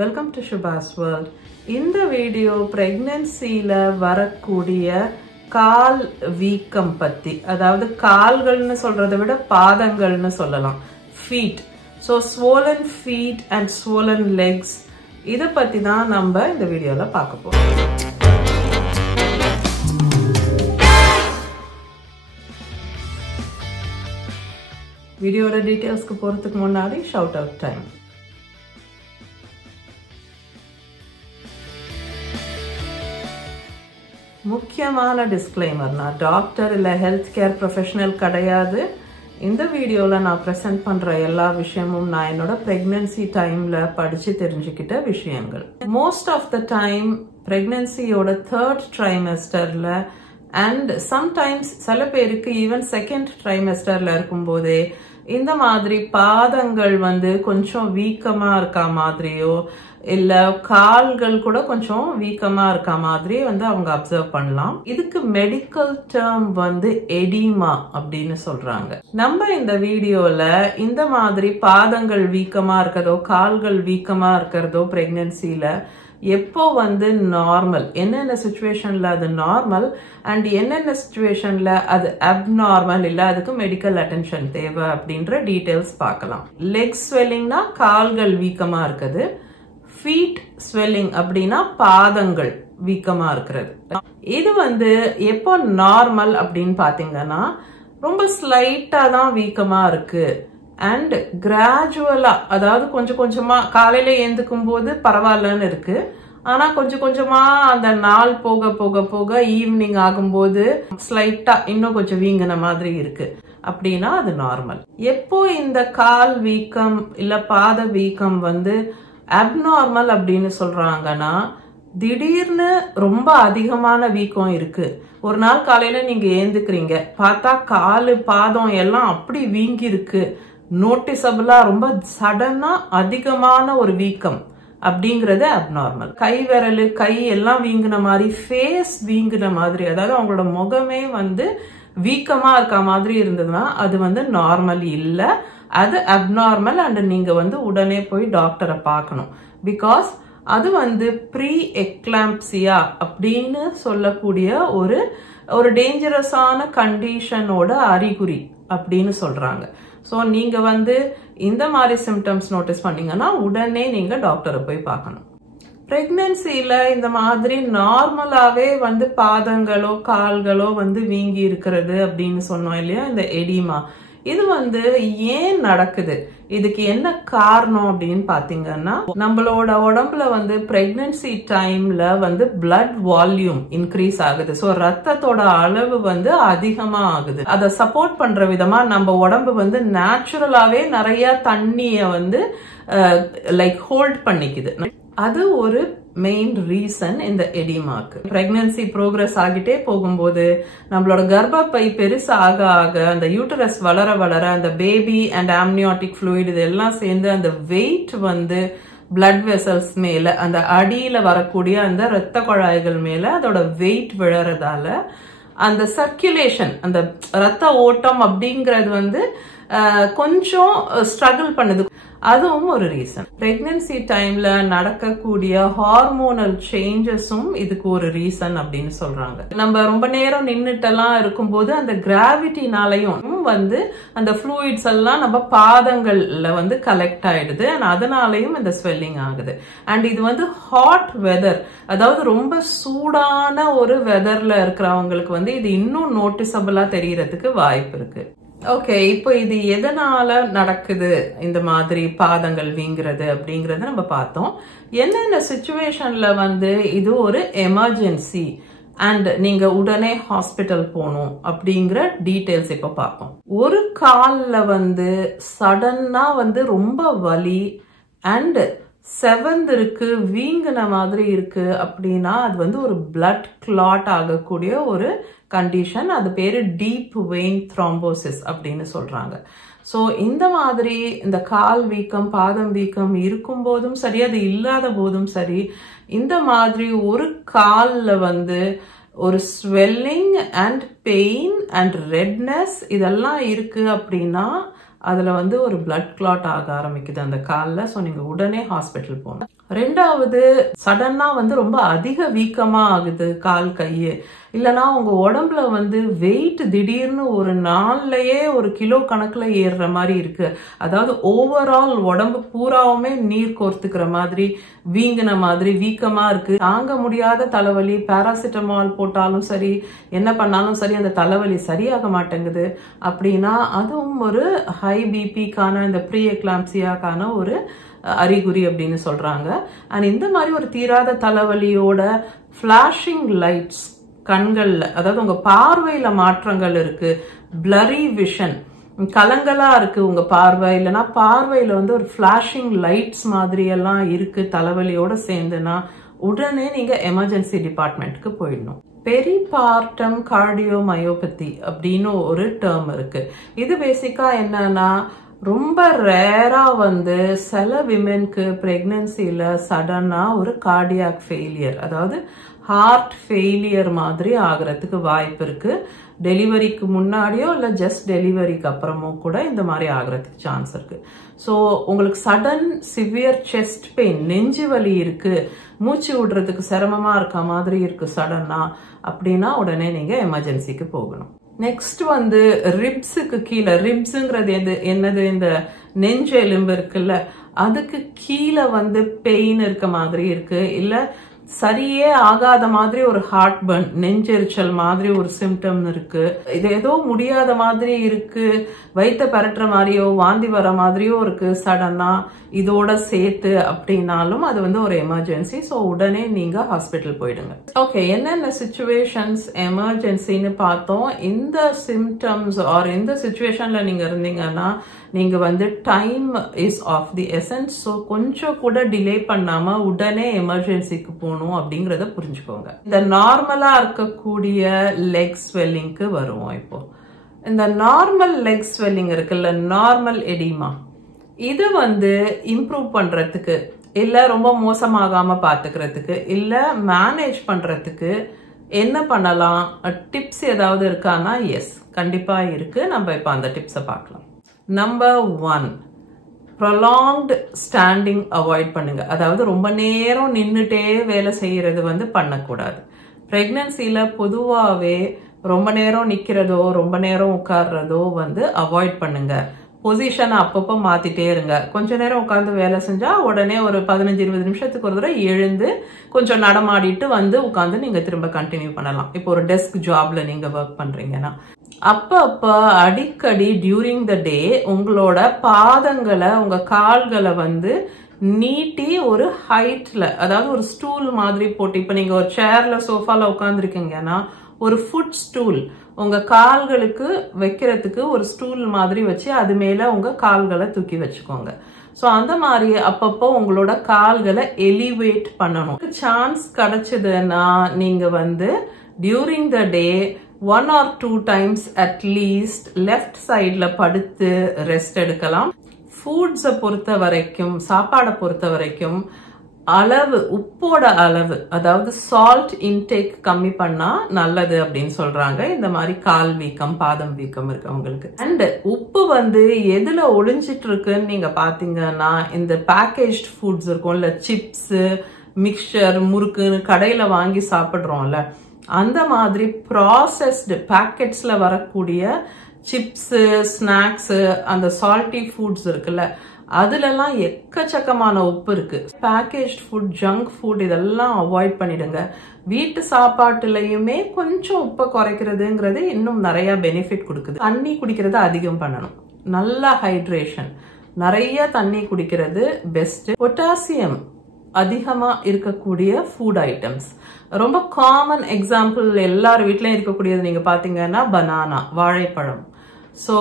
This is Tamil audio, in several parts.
Welcome to Shubha's World. இந்த வீடியோ பிரெக்னன்சில வரக்கூடிய கால் வீக்கம் பத்தி, அதாவது கால்கள்னு சொல்றதை விட பாதங்கள்னு சொல்லலாம், feet. So swollen feet and swollen legs, இத பத்தி தான் நம்ம இந்த வீடியோல பார்க்க போறோம். வீடியோட டீடைல்ஸ்க்கு போறதுக்கு முன்னாடி ஷவுட் அவுட் டைம். முக்கியமான டிஸ்க்ளைமர், நான் டாக்டர் இல்லை ஹெல்த் கேர் ப்ரொஃபஷனல் கிடையாது. இந்த வீடியோவில் நான் ப்ரெசென்ட் பண்ணுற எல்லா விஷயமும் நான் என்னோட ப்ரெக்னன்சி டைமில் படித்து தெரிஞ்சுக்கிட்ட விஷயங்கள். மோஸ்ட் ஆஃப் த டைம் ப்ரெக்னன்சியோட 3rd ட்ரைமெஸ்டரில் அண்ட் சம்டைம்ஸ் சில பேருக்கு ஈவன் 2nd ட்ரைமெஸ்டரில் இருக்கும்போதே இந்த மாதிரி பாதங்கள் கொஞ்சம் வீக்கமாக இருக்கா மாதிரியோ இல்ல கால்கள் கூட கொஞ்சம் வீக்கமா இருக்க மாதிரி அவங்க அப்சர்வ் பண்ணலாம். இதுக்கு மெடிக்கல் டேர்ம் எடிமா அப்படின்னு சொல்றாங்க. நம்ம இந்த வீடியோல இந்த மாதிரி பாதங்கள் வீக்கமா இருக்கிறதோ கால்கள் வீக்கமா இருக்கிறதோ பிரெக்னன்சில எப்போ நார்மல், என்னென்ன சிச்சுவேஷன்ல அது நார்மல் அண்ட் என்னென்ன சிச்சுவேஷன்ல அது அப்நார்மல் இல்ல அதுக்கு மெடிக்கல் அட்டென்ஷன் தேவை அப்படின்ற டீடைல்ஸ் பார்க்கலாம். லெக் ஸ்வெல்லிங்னா கால்கள் வீக்கமா இருக்குது, ஃபீட் ஸ்வெல்லிங் அப்படின்னா பாதங்கள் வீக்கமா இருக்கிறது. இது எப்போ நார்மல் அப்படின்னு பாத்தீங்கன்னா ரொம்ப ஸ்லைட்டா தான் வீக்கமா இருக்கு அண்ட் கிராஜுவலா, அதாவது கொஞ்சம் கொஞ்சமா காலையில ஏந்துக்கும் போது பரவாயில்லன்னு இருக்கு, ஆனா கொஞ்சம் கொஞ்சமா அந்த நாள் போக போக போக ஈவினிங் ஆகும்போது ஸ்லைட்டா இன்னும் கொஞ்சம் வீங்கின மாதிரி இருக்கு அப்படின்னா அது நார்மல். எப்போ இந்த கால் வீக்கம் இல்ல பாத வீக்கம் அப்நார்மல் அப்படின்னு சொல்றாங்கன்னா, திடீர்னு ரொம்ப அதிகமான வீக்கம் இருக்கு. ஒரு நாள் காலையில நீங்க ஏந்துக்கிறீங்க, பார்த்தா காலு பாதம் எல்லாம் அப்படி வீங்கி இருக்கு, நோட்டிசபிளா ரொம்ப சடனா அதிகமான ஒரு வீக்கம் அப்படிங்கறது அப்நார்மல். கை விரல் கை எல்லாம் வீங்கின மாதிரி, ஃபேஸ் வீங்கின மாதிரி, அதாவது அவங்களோட முகமே வீக்கமா இருக்க மாதிரி இருந்ததுன்னா அது நார்மல் இல்ல, அது அப்நார்மல். அண்ட் நீங்க உடனே போய் டாக்டரை பார்க்கணும். பிகாஸ் அது ப்ரீ எக்லாம்ப்சியா அப்படின்னு சொல்லக்கூடிய ஒரு டேஞ்சரஸான கண்டிஷனோட அறிகுறி அப்படின்னு சொல்றாங்க. ஸோ நீங்க இந்த மாதிரி சிம்டம்ஸ் நோட்டீஸ் பண்ணீங்கன்னா உடனே நீங்க டாக்டரை போய் பார்க்கணும். பிரெக்னன்சில இந்த மாதிரி நார்மலாவே பாதங்களோ கால்களோ வீங்கி இருக்கிறது அப்படின்னு சொன்னோம் இல்லையா, இந்த எடிமா, இது ஏன் நடக்குது, இதுக்கு என்ன காரணம் அப்படின்னு பாத்தீங்கன்னா, நம்மளோட உடம்புல பிரெக்னன்சி டைம்ல பிளட் வால்யூம் இன்க்ரீஸ் ஆகுது. சோ ரத்தத்தோட அளவு அதிகமா ஆகுது. அதை சப்போர்ட் பண்ற விதமா நம்ம உடம்பு நேச்சுரலாவே நிறைய தண்ணிய லைக் ஹோல்ட் பண்ணிக்குது. அது ஒரு மெயின் ரீசன் இந்த எடிமாக்கு. பிரெக்னன்சி ப்ரோக்ரஸ் ஆகிட்டே போகும்போது நம்மளோட கர்ப்பப்பை பெருசா ஆக ஆக அந்த யூட்டரஸ் வளர வளர அந்த பேபி அண்ட் ஆம்னியாட்டிக் ஃப்ளூயிட் இதெல்லாம் சேர்ந்து அந்த வெயிட் பிளட் வெசல்ஸ் மேல, அந்த அடியில வரக்கூடிய அந்த இரத்த குழாய்கள் மேல அதோட வெயிட் விழறதால அந்த சர்க்குலேஷன், அந்த ரத்த ஓட்டம் அப்படிங்கறது கொஞ்சம் ஸ்ட்ரகிள் பண்ணுது. அதுவும் ஒரு ரீசன். பிரெக்னன்சி டைம்ல நடக்கக்கூடிய ஹார்மோனல் சேஞ்சஸும் இதுக்கு ஒரு ரீசன் அப்படின்னு சொல்றாங்க. நம்ம ரொம்ப நேரம் நின்னுட்டெல்லாம் இருக்கும்போது அந்த கிராவிட்டினாலையும் அந்த ஃப்ளூயிட்ஸ் எல்லாம் நம்ம பாதங்கள்ல கலெக்ட் ஆயிடுது. அதனாலையும் இந்த ஸ்வெல்லிங் ஆகுது. அண்ட் இது ஹாட் வெதர், அதாவது ரொம்ப சூடான ஒரு வெதர்ல இருக்கிறவங்களுக்கு இது இன்னும் நோட்டிசபிளா தெரியறதுக்கு வாய்ப்பு இருக்கு. ஓகே, இப்போ இது எதனால நடக்குது இந்த மாதிரி பாதங்கள் வீங்குறது அப்படிங்கறத நம்ம பார்த்தோம். என்னென்ன சிச்சுவேஷன்ல இது ஒரு எமர்ஜென்சி அண்ட் நீங்க உடனே ஹாஸ்பிட்டல் போகணும் அப்படிங்கிற டீடைல்ஸ் இப்ப பார்ப்போம். ஒரு கால்ல சடனா ரொம்ப வலி அண்ட் செவந்து இருக்கு, வீங்கின மாதிரி இருக்கு அப்படின்னா அது ஒரு பிளட் கிளாட் ஆகக்கூடிய ஒரு கண்டிஷன். அது பேரு டீப் வெயின் த்ரோம்போசிஸ் அப்படின்னு சொல்றாங்க. சோ இந்த மாதிரி இந்த கால் வீக்கம் பாதம் வீக்கம் இருக்கும் போதும் சரி, அது இல்லாத போதும் சரி, இந்த மாதிரி ஒரு கால்ல ஒரு swelling and pain and redness இதெல்லாம் இருக்கு அப்படின்னா அதுல ஒரு பிளட் கிளாட் ஆக ஆரம்பிக்குது அந்த கால்ல. சோ நீங்க உடனே ஹாஸ்பிட்டல் போகணும். ரெண்டாவது, சடனா ரொம்ப அதிக வீக்கமா ஆகுது கால் கையே, இல்லனா உங்க உடம்புல வெயிட் திடீர்னு ஒரு நாள்லயே 1 கிலோ கணக்குல ஏறுற மாதிரி இருக்கு. அதாவது ஓவரால் உடம்பு பூராவுமே நீர் கோர்த்துக்கிற மாதிரி, வீங்கின மாதிரி, வீக்கமா இருக்கு. தாங்க முடியாத தலைவலி, பாராசிட்டமால் போட்டாலும் சரி, என்ன பண்ணாலும் சரி, அந்த தலைவலி சரியாக மாட்டேங்குது அப்படின்னா அதுவும் ஒரு ஹை பிபிக்கான, இந்த ப்ரீ எக்லாம்சியாக்கான ஒரு அறிகுறி அப்படின்னு சொல்றாங்க. அண்ட் இந்த மாதிரி ஒரு தீராத தலைவலியோட ஃபிளாஷிங் லைட்ஸ் கண்கள்ல, அதாவது உங்க பார்வையில மாற்றங்கள் இருக்கு, பிளரி விஷன், கலங்கலா இருக்கு உங்க பார்வை, இல்லைன்னா பார்வையில ஒரு ஃபிளாஷிங் லைட்ஸ் மாதிரி எல்லாம் இருக்கு தலைவலியோட சேர்ந்துனா உடனே நீங்க எமர்ஜென்சி டிபார்ட்மெண்ட்க்கு போயிடணும். பெரிபார்டம் கார்டியோமயோபதி அப்படின்னு ஒரு டேர்ம் இருக்கு. இது பேசிக்கா என்னன்னா, ரொம்ப ரேரா சில விமென்க்கு பிரெக்னன்சில சடனா ஒரு கார்டியாக் ஃபெயிலியர், அதாவது ஹார்ட் ஃபெயிலியர் மாதிரி ஆகிறதுக்கு வாய்ப்பு இருக்கு. டெலிவரிக்கு முன்னாடியோ இல்ல ஜஸ்ட் டெலிவரிக்கு அப்புறமோ கூட இந்த மாதிரி ஆகிறதுக்கு சான்ஸ் இருக்கு. ஸோ உங்களுக்கு சடன் சிவியர் செஸ்ட் பெயின், நெஞ்சு வலி இருக்கு, மூச்சு விடுறதுக்கு சிரமமா இருக்க மாதிரி இருக்கு சடனா அப்படின்னா உடனே நீங்க எமர்ஜென்சிக்கு போகணும். நெக்ஸ்ட் ரிப்ஸுக்கு கீழே, ரிப்ஸுங்கிறது என்னது, இந்த நெஞ்சு எலும்பு இருக்குல்ல, அதுக்கு கீழே பெயின் இருக்க மாதிரி இருக்கு, இல்ல சரியே ஆகாத மாதிரி ஒரு ஹார்ட் பர்ன், நெஞ்செரிச்சல் மாதிரி ஒரு சிம்டம் இருக்கு, இது ஏதோ முடியாத மாதிரி இருக்கு, வயிற்ற பரட்டுற மாதிரியோ வாந்தி வர மாதிரியோ இருக்கு சடனா இதோட சேர்த்து அப்படின்னாலும் அது ஒரு எமர்ஜென்சி. ஸோ உடனே நீங்க ஹாஸ்பிட்டல் போயிடுங்க. ஓகே, என்னென்ன சிச்சுவேஷன்ஸ் எமர்ஜென்சின்னு பார்த்தோம். இந்த சிம்டம்ஸ் ஆர் இந்த சிச்சுவேஷன்ல நீங்க இருந்தீங்கன்னா நீங்க time is of the essence. So கொஞ்சம் கூட டிலே பண்ணாம உடனே எமர்ஜென்சிக்கு போகணும் அப்படிங்கறத புரிஞ்சுக்கோங்க. இந்த நார்மலா இருக்கக்கூடிய லெக் ஸ்வெல்லிங்க்கு வருவோம். இப்போ இந்த நார்மல் லெக் ஸ்வெல்லிங் இருக்குல்ல, நார்மல் எடிமா, இது இம்ப்ரூவ் பண்றதுக்கு, இல்ல ரொம்ப மோசமாகாம பாத்துக்கிறதுக்கு, இல்ல மேனேஜ் பண்றதுக்கு என்ன பண்ணலாம், டிப்ஸ் ஏதாவது இருக்கானா? எஸ், கண்டிப்பா இருக்கு. நம்ம இப்ப அந்த டிப்ஸை பார்க்கலாம். நம்பர் 1, ப்ரொலாங்டு ஸ்டாண்டிங் அவாய்ட் பண்ணுங்க. அதாவது ரொம்ப நேரம் நின்றுட்டே வேலை செய்யறது பண்ணக்கூடாது. பிரெக்னன்சில பொதுவாகவே ரொம்ப நேரம் நிக்கிறதோ ரொம்ப நேரம் உட்கார்றதோ அவாய்ட் பண்ணுங்க. பொசிஷனை அப்பப்போ மாத்திட்டே இருங்க. கொஞ்ச நேரம் உட்காந்து வேலை செஞ்சா உடனே ஒரு 15-20 நிமிஷத்துக்கு ஒரு தடவை எழுந்து கொஞ்சம் நடமாடிட்டு உட்காந்து நீங்க திரும்ப கண்டினியூ பண்ணலாம். இப்போ ஒரு டெஸ்க் ஜாப்ல நீங்க ஒர்க் பண்றீங்கன்னா அப்ப அடிக்கடி டியூரிங் த டே உங்களோட பாதங்களை, உங்க கால்களை நீட்டி ஒரு ஹைட்ல, அதாவது ஒரு ஸ்டூல் மாதிரி போட்டு, இப்ப நீங்க ஒரு சேர்ல சோஃபால உட்காந்துருக்கீங்கன்னா ஒரு ஃபுட் ஸ்டூல் உங்க கால்களுக்கு வைக்கிறதுக்கு ஒரு ஸ்டூல் மாதிரி வச்சு அது மேல உங்க கால்களை தூக்கி வச்சுக்கோங்க. ஸோ அந்த மாதிரி அப்பப்போ உங்களோட கால்களை எலிவேட் பண்ணணும். சான்ஸ் கிடைச்சதுன்னா நீங்க during the day 1 or 2 times at least left சைட்ல படுத்து ரெஸ்ட் எடுக்கலாம். ஃபுட்ஸை பொறுத்த வரைக்கும், சாப்பாடை பொறுத்த வரைக்கும் அளவு, உப்போட அளவு, அதாவது சால்ட் இன்டேக் கம்மி பண்ணா நல்லது அப்படின்னு சொல்றாங்க. இந்த மாதிரி கால் வீக்கம், பாதம் வீக்கம் இருக்கவங்களுக்கு. அண்ட் உப்பு எதுல ஒளிஞ்சிட்டு இருக்குன்னு நீங்க பாத்தீங்கன்னா, இந்த பேக்கேஜ்ட் ஃபுட்ஸ் இருக்கும்ல, சிப்ஸ், மிக்சர், முறுக்குன்னு கடையில வாங்கி சாப்பிடுறோம்ல, அந்த மாதிரி ப்ராசஸ்டு பேக்கெட்ஸ்ல வரக்கூடிய சிப்ஸ், ஸ்நாக்ஸ், அந்த சால்ட்டி ஃபுட்ஸ் இருக்குல்ல, அதுலலாம் எக்கச்சக்கமான உப்பு இருக்கு. பேக்கேஜ் ஃபுட், ஜங்க் ஃபுட் இதெல்லாம் அவாய்ட் பண்ணிடுங்க. வீட்டு சாப்பாட்டுலயுமே கொஞ்சம் உப்பை குறைக்கிறதுங்கிறது இன்னும் நிறைய பெனிஃபிட் கொடுக்குது. தண்ணி குடிக்கிறத அதிகம் பண்ணணும். நல்ல ஹைட்ரேஷன், நிறைய தண்ணி குடிக்கிறது பெஸ்ட். பொட்டாசியம் அதிகமா இருக்கக்கூடிய ஃபுட் ஐட்டம்ஸ், ரொம்ப காமன் எக்ஸாம்பிள் எல்லார் வீட்லயும் இருக்கக்கூடியது நீங்க பாத்தீங்கன்னா பனானா, வாழைப்பழம். ஸோ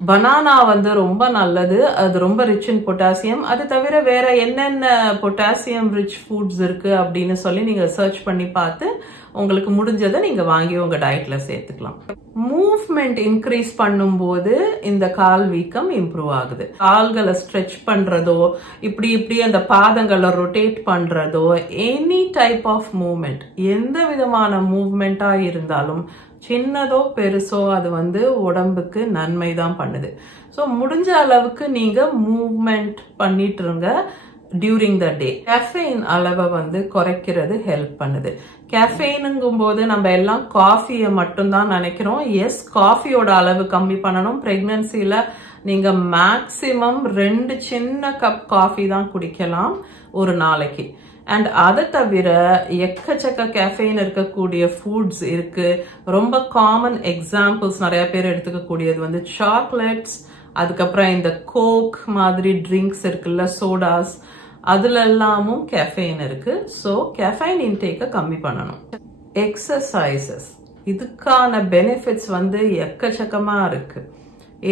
பனானா ரொம்ப நல்லது, அது ரொம்ப ரிச் இன் பொட்டாசியம். அது தவிர வேற என்னென்ன பொட்டாசியம் ரிச் ஃபுட்ஸ் இருக்கு அப்படின்னு சொல்லி நீங்க சர்ச் பண்ணி பார்த்து உங்களுக்கு முடிஞ்சதை நீங்க வாங்கி உங்க டயட்ல சேர்த்துக்கலாம். மூவ்மெண்ட் இன்க்ரீஸ் பண்ணும்போது இந்த கால் வீக்கம் இம்ப்ரூவ் ஆகுது. கால்களை ஸ்ட்ரெச் பண்றதோ, இப்படி அந்த பாதங்களை ரொட்டேட் பண்றதோ, எனி டைப் ஆஃப் மூவ்மெண்ட், எந்த விதமான மூவ்மெண்டா இருந்தாலும் சின்னதோ பெருசோ அது உடம்புக்கு நன்மை தான் பண்ணுது. ஸோ முடிஞ்ச அளவுக்கு நீங்க மூவ்மெண்ட் பண்ணிட்டு இருங்க. During the day. கேஃபைன் அளவை வந்து குறைக்கிறது ஹெல்ப் பண்ணுது. கேஃபைனுங்கும் போது நம்ம எல்லாம் காஃபியை மட்டும்தான் நினைக்கிறோம். எஸ், காஃபியோட அளவு கம்மி பண்ணணும். பிரெக்னன்சில நீங்க மேக்சிமம் 2 சின்ன கப் காஃபி தான் குடிக்கலாம் ஒரு நாளைக்கு. அண்ட் அதை தவிர எக்கச்சக்க கேஃபைன் இருக்கக்கூடிய ஃபுட்ஸ் இருக்கு. ரொம்ப காமன் எக்ஸாம்பிள்ஸ் நிறைய பேர் எடுத்துக்கக்கூடியது வந்து சாக்லேட்ஸ், அதுக்கப்புறம் இந்த கோக் மாதிரி ட்ரிங்க்ஸ் இருக்குல்ல, சோடாஸ், அதுல எல்லாமும் கேஃபைன் இருக்கு. ஸோ கேஃபைன் இன்டேக்கை கம்மி பண்ணணும். எக்ஸசைசஸ், இதுக்கான பெனிஃபிட்ஸ் வந்து எக்கச்சக்கமா இருக்கு.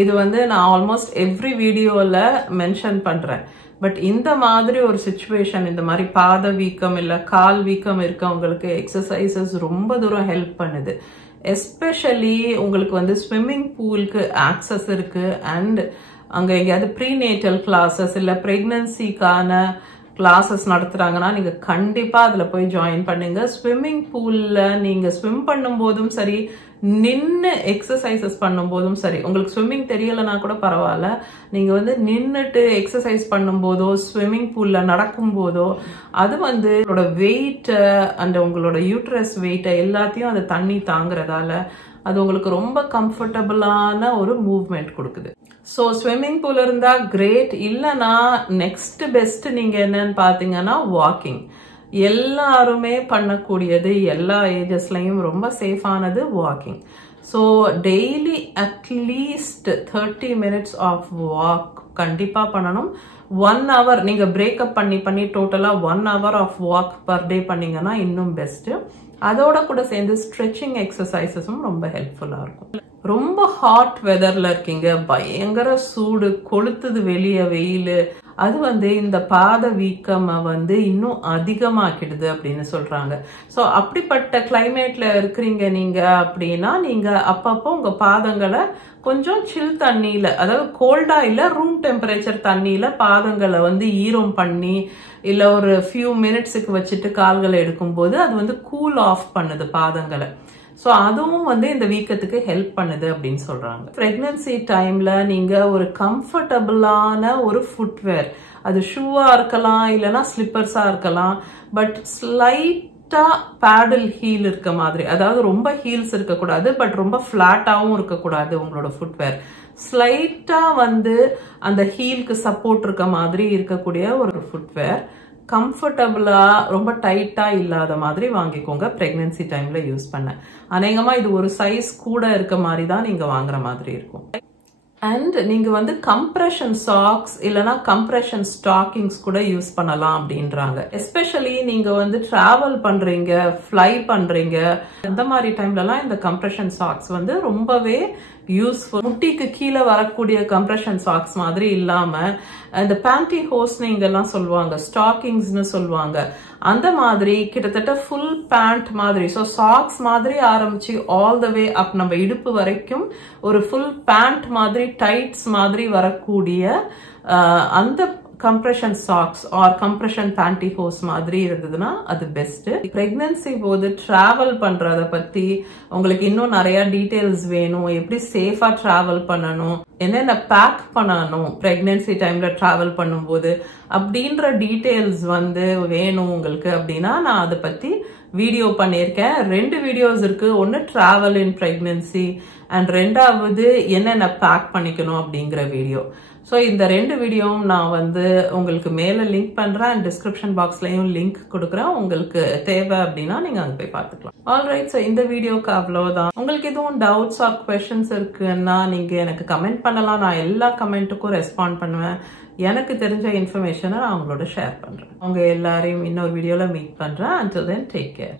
இது வந்து நான் ஆல்மோஸ்ட் எவ்ரி வீடியோல மென்ஷன் பண்றேன். பட் இந்த மாதிரி ஒரு சிச்சுவேஷன், இந்த மாதிரி பாத வீக்கம் இல்ல கால் வீக்கம் இருக்கவங்களுக்கு எக்ஸசைசஸ் ரொம்ப தூரம் ஹெல்ப் பண்ணுது. எஸ்பெஷலி உங்களுக்கு வந்து ஸ்விம்மிங் பூலுக்கு ஆக்சஸ் இருக்கு அண்ட் அங்க எங்கேயாவது ப்ரீநேட்டல் கிளாஸஸ் இல்ல பிரெக்னன்சிக்கான கிளாஸஸ் நடத்துறாங்கன்னா நீங்க கண்டிப்பா அதுல போய் ஜாயின் பண்ணுங்க. ஸ்விம்மிங் பூல்ல நீங்க ஸ்விம் பண்ணும் போதும் சரி, நின்று எக்ஸசைசஸ் பண்ணும் போதும் சரி, உங்களுக்கு ஸ்விம்மிங் தெரியலனா கூட பரவாயில்ல, நீங்க வந்து நின்னுட்டு எக்ஸசைஸ் பண்ணும் போதோ ஸ்விம்மிங் பூல்ல நடக்கும் போதோ அது வந்து உங்களோட வெயிட் அண்ட் உங்களோட யூட்ரஸ் வெயிட் எல்லாத்தையும் அந்த தண்ணி தாங்குறதால அது உங்களுக்கு ரொம்ப கம்ஃபர்டபுளான ஒரு மூவ்மெண்ட் கொடுக்குது. ஸோ ஸ்விம்மிங் பூல் இருந்தா கிரேட். இல்லைன்னா நெக்ஸ்ட் பெஸ்ட் நீங்க என்னன்னு பாத்தீங்கன்னா வாக்கிங். எல்லாருமே பண்ணக்கூடியது, எல்லா ஏஜஸ்லயும் ரொம்ப சேஃபானது walking. So daily at least 30 minutes of walk கண்டிப்பா பண்ணணும். 1 hour நீங்க பிரேக்கப் பண்ணி டோட்டலா 1 hour of walk per day பண்ணீங்கன்னா இன்னும் பெஸ்ட். அதோட கூட சேர்ந்து ஸ்ட்ரெச்சிங் எக்ஸசைசஸும் ரொம்ப ஹெல்ப்ஃபுல்லா இருக்கும். ரொம்ப ஹாட் வெதர்ல இருக்கீங்க, பயங்கர சூடு, கொளுத்துது வெளியே வெயில், அது வந்து இந்த பாத வீக்கம் வந்து இன்னும் அதிகமாக்கிடுது அப்படின்னு சொல்றாங்க. ஸோ அப்படிப்பட்ட கிளைமேட்ல இருக்கிறீங்க நீங்க அப்படின்னா நீங்க அப்பப்போ உங்க பாதங்களை கொஞ்சம் சில் தண்ணியில, அதாவது கோல்டா இல்ல ரூம் டெம்பரேச்சர் தண்ணியில பாதங்களை வந்து ஈரம் பண்ணி இல்ல ஒரு ஃபியூ மினிட்ஸுக்கு வச்சுட்டு கால்களை எடுக்கும் போது அது வந்து கூல் ஆஃப் பண்ணுது பாதங்களை. ஸோ அதுவும் வந்து இந்த வீக்கத்துக்கு ஹெல்ப் பண்ணுது அப்படின்னு சொல்றாங்க. பிரெக்னன்சி டைம்ல நீங்க ஒரு கம்ஃபர்டபுளான ஒரு ஃபுட்வேர், அது ஷூவா இருக்கலாம் இல்லைன்னா ஸ்லிப்பர்ஸா இருக்கலாம், பட் ஸ்லைட்டா பேடல் ஹீல் இருக்க மாதிரி, அதாவது ரொம்ப ஹீல்ஸ் இருக்கக்கூடாது பட் ரொம்ப பிளாட்டாவும் இருக்கக்கூடாது உங்களோட ஃபுட்வேர். ஸ்லைட்டா வந்து அந்த ஹீலுக்கு சப்போர்ட் இருக்க மாதிரி இருக்கக்கூடிய ஒரு ஃபுட்வேர், கம்ஃபர்டபுளா ரொம்ப டைட்டா இல்லாத மாதிரி வாங்கிக்கோங்க பிரெக்னன்சி டைம்ல யூஸ் பண்ண. அநேகமா இது ஒரு சைஸ் கூட இருக்க மாதிரி தான் நீங்க வாங்குற மாதிரி இருக்கும். அண்ட் நீங்க வந்து கம்ப்ரெஷன் சாக்ஸ் இல்லனா கம்ப்ரெஷன் ஸ்டாக்கிங்ஸ் கூட யூஸ் பண்ணலாம் அப்படின்றாங்க. எஸ்பெஷலி நீங்க வந்து டிராவல் பண்றீங்க, ஃப்ளை பண்றீங்க, இந்த மாதிரி டைம்லலாம் இந்த கம்ப்ரெஷன் சாக்ஸ் வந்து ரொம்பவே யூஸ்ஃபுல். முட்டிக்கு கீழே வரக்கூடிய கம்ப்ரெஷன் சாக்ஸ் மாதிரி இல்லாம இந்த பேண்டி ஹோஸ்னிங் எல்லாம் சொல்லுவாங்க, ஸ்டாக்கிங்ஸ்னு சொல்லுவாங்க, அந்த மாதிரி கிட்டத்தட்ட ஃபுல் பேண்ட் மாதிரி, ஸோ சாக்ஸ் மாதிரி ஆரம்பிச்சு ஆல் த வே அப் நம்ம இடுப்பு வரைக்கும் ஒரு ஃபுல் பேண்ட் மாதிரி டைட்ஸ் மாதிரி வரக்கூடிய அந்த compression socks or compression panty hose மாதிரி இருந்ததுன்னா அது பெஸ்ட். பிரெக்னன்சி போது டிராவல் பண்றத பத்தி உங்களுக்கு இன்னும் நிறைய டீடைல்ஸ் வேணும், எப்படி சேஃபா டிராவல் பண்ணணும், என்னென்ன பேக் பண்ணணும் பிரெக்னன்சி டைம்ல டிராவல் பண்ணும்போது அப்படின்ற டீடைல்ஸ் வந்து வேணும் உங்களுக்கு அப்படின்னா நான் அதை பத்தி வீடியோ பண்ணியிருக்கேன். 2 வீடியோஸ் இருக்கு. ஒன்னு டிராவல் இன் பிரெக்னன்சி அண்ட் 2வது என்னென்ன பேக் பண்ணிக்கணும் அப்படிங்கிற வீடியோ. ஸோ இந்த 2 வீடியோவும் நான் வந்து உங்களுக்கு மேல லிங்க் பண்றேன் அண்ட் டிஸ்கிரிப்ஷன் பாக்ஸ்லயும் லிங்க் கொடுக்குறேன். உங்களுக்கு தேவை அப்படின்னா நீங்க அங்க போய் பார்த்துக்கலாம். ஆல்ரைட், ஸோ இந்த வீடியோக்கு அவ்வளவுதான். உங்களுக்கு எதுவும் டவுட்ஸ் ஆர் கொஸ்டின்ஸ் இருக்குன்னா நீங்க எனக்கு கமெண்ட் பண்ணலாம். நான் எல்லா கமெண்ட்டுக்கும் ரெஸ்பாண்ட் பண்ணுவேன். எனக்கு தெரிஞ்ச இன்ஃபர்மேஷனை நான் உங்களோட ஷேர் பண்றேன். உங்க எல்லாரையும் இன்னொரு வீடியோல மீட் பண்றேன். Until then, take care.